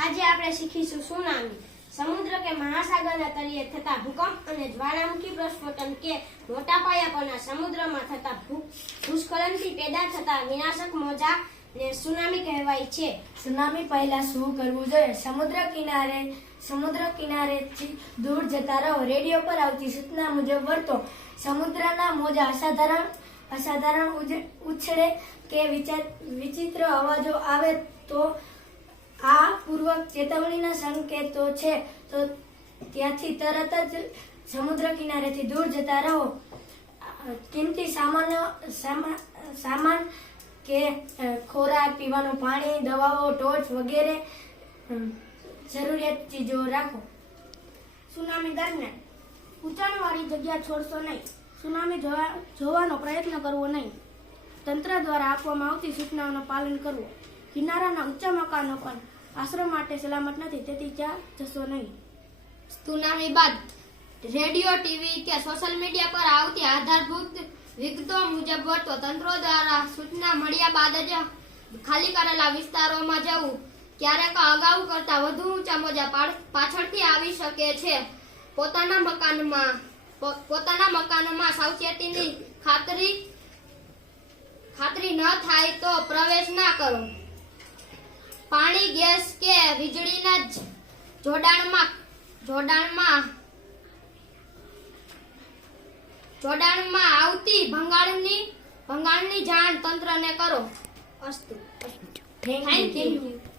આજે આપણે શીખીશું સુનામી. સમુદ્ર કે મહાસાગરના તળિયે થતા ભૂકંપ અને જ્વાળામુખી પ્રસ્ફોટન કે મોટા પાયા પરના સમુદ્રમાં થતા ભૂસ્ખલનથી પેદા થતા વિનાશક મોજા ને સુનામી કહેવાય છે. સુનામી પહેલા શું કરવું જોઈએ? સમુદ્ર કિનારે સમુદ્ર કિનારેથી દૂર જતા રહો. રેડિયો પર આવતી સૂચના મુજબ વર્તો. સમુદ્રના મોજા અસાધારણ અસાધારણ ઉછળે કે વિચિત્ર અવાજો આવે તો આ પૂર્વક ચેતવણીના સંકેતો છે. તો ત્યાંથી તરત જ સમુદ્ર કિનારેથી દૂર જતા રહો. કિંમતી સામાન સામાન કે ખોરાક, પીવાનું પાણી, દવાઓ ટોર્ચ વગેરે જરૂરિયાત ચીજો રાખો. સુનામી દરમિયાન ઊંચાણવાળી જગ્યા છોડશો નહીં. સુનામી જોવા, જોવાનો પ્રયત્ન કરવો નહીં. તંત્ર દ્વારા આપવામાં આવતી સૂચનાઓનું પાલન કરવું. કિનારાના ઊંચા મકાનો પણ આશ્રમ માટે સલામત નથી, તેથી ત્યાં જશો નહીં. સુનામી બાદ રેડિયો ટીવી કે સોશિયલ મીડિયા પર આવતી આધારભૂત વિગતો મુજબ વર્તો તંત્રો દ્વારા સૂચના મળ્યા બાદ જ ખાલી કરેલા વિસ્તારોમાં જવું ક્યારેક અગાઉ કરતાં વધુ ઊંચા મોજા પાછળથી આવી શકે છે. પોતાના મકાનમાં પોતાના મકાનમાં સાવચેતીની ખાતરી ખાતરી ન થાય તો પ્રવેશ ના કરો. પાણી ગેસ કે વીજળીના જોડાણમાં જોડાણમાં જોડાણમાં આવતી ભંગાણની ભંગાણની જાણ તંત્રને કરો. અસ્તુ. Thank you